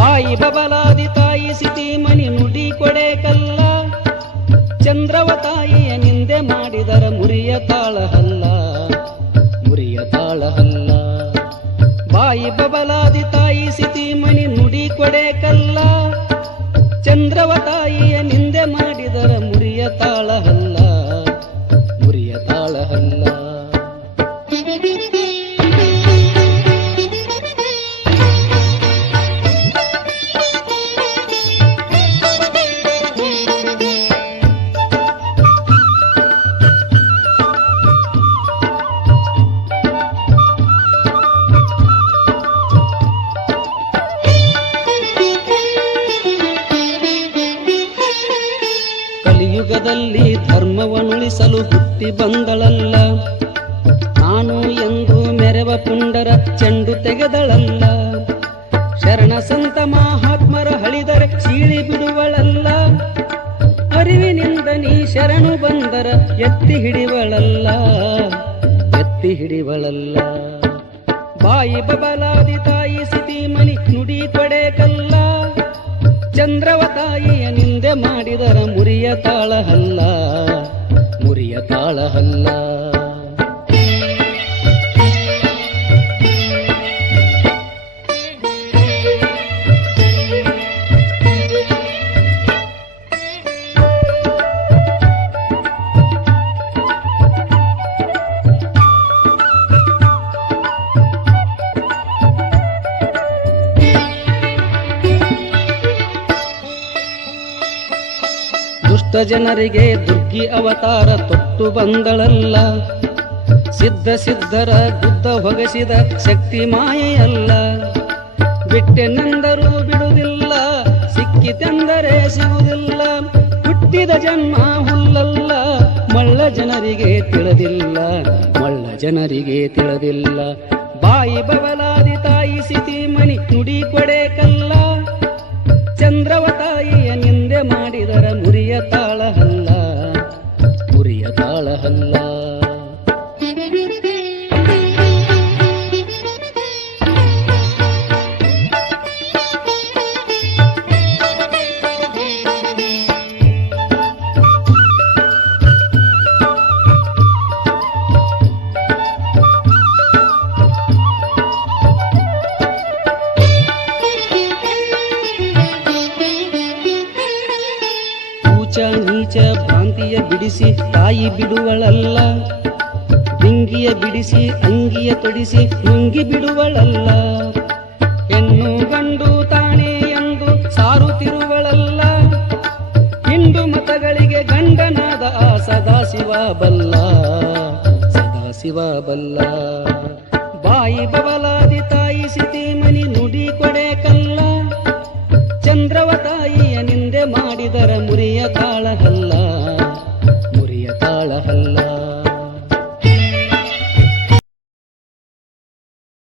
ಬಾಯಿ ಬಬಲಾದಿ ತಾಯಿ ಸಿಟಿ ಮನಿ ನುಡಿ ಕೊಡೆ ಕಲ್ಲ. ಚಂದ್ರವ ತಾಯಿಯ ನಿಂದೆ ಮಾಡಿದರ ಮುರಿಯ ತಾಳಹಲ್ಲ ಮುರಿಯ ತಾಳಹಲ್ಲ ಬಾಯಿ ಬಬಲಾದಿ ತಾಯಿ ಸಿಟಿ ಮನಿ ನುಡಿ ಕೊಡೆ ಕಲ್ಲ. ಚಂದ್ರವ ತಾಯಿಯ ನಿಂದೆ ಮಾಡಿದರ ಧರ್ಮವನ್ನುಳಿಸಲು ಹುಟ್ಟಿ ಬಂದಳಲ್ಲ. ನಾನು ಎಂದು ಮೆರವ ಪುಂಡರ ಚೆಂಡು ತೆಗೆದಳಲ್ಲ. ಶರಣ ಸಂತ ಮಹಾತ್ಮರ ಹಳಿದರೆ ಸೀಳಿ ಬಿಡುವಳಲ್ಲ. ಅರಿವಿನಿಂದ ನೀ ಶರಣು ಬಂದರ ಎತ್ತಿ ಹಿಡಿವಳಲ್ಲ. ಎತ್ತಿ ಹಿಡಿವಳಲ್ಲ. ಬಾಯಿ ಬಬಲಾದಿ ತಾಯಿ ಸಿತಿ ಮನಿ ನುಡಿ ಕೊಡೆ ಚಂದ್ರವ ತಾಯಿಯ ನಿಂದೆ ಮಾಡಿದರ ಮುರಿಯ ತಾಳಹಲ್ಲ. ಮುರಿಯ ತಾಳಹಲ್ಲ. ದುಷ್ಟ ಜನರಿಗೆ ದುರ್ಗಿ ಅವತಾರ ತೊಟ್ಟು ಬಂದಳಲ್ಲ. ಸಿದ್ಧ ಸಿದ್ಧರ ಗುದ್ದ ಹೊಗಸಿದ ಶಕ್ತಿ ಮಾಯೆಯಲ್ಲ. ಬಿಟ್ಟೆನೆಂದರೂ ಬಿಡುವುದಿಲ್ಲ ಸಿಕ್ಕಿತೆಂದರೆ ಸಿಗುವುದಿಲ್ಲ. ಹುಟ್ಟಿದ ಜನ್ಮ ಹುಲ್ಲಲ್ಲ, ಮಳ್ಳ ಜನರಿಗೆ ತಿಳಿದಿಲ್ಲ. ಮಳ್ಳ ಜನರಿಗೆ ತಿಳಿದಿಲ್ಲ. ಬಾಯಿ ಬಬಲಾದಿ ತಾಯಿ ಸಿತಿ ಮನಿ ನುಡಿ ಕೊಡೆ ಕಲ್ಲ. ನೀಚ ನೀಚ ಭ್ರಾಂತಿಯ ಬಿಡಿಸಿ, ತಾಯಿ ಬಿಡುವಳಲ್ಲ. ಬಿಂಗಿಯ ಬಿಡಿಸಿ, ಅಂಗಿಯ ತೊಡಿಸಿ, ನುಂಗಿ ಬಿಡುವಳಲ್ಲ. ಹೆಣ್ಣು ಗಂಡು ತಾನೇ ಎಂದು ಸಾರುತ್ತಿರುವಳಲ್ಲ ಹಿಂದು ಮತಗಳಿಗೆ ಗಂಡನಾದ ಆ ಸದಾಶಿವ ಬಲ್ಲ. ಸದಾಶಿವ ಬಲ್ಲ. ಬಾಯಿ ಬಬಲಾದಿ ತಾಯಿ ಸಿತಿ ಮನಿ ನುಡಿ ಕೊಡೆ ಕಲ್ಲ. ತಾಳಹಲ್ಲ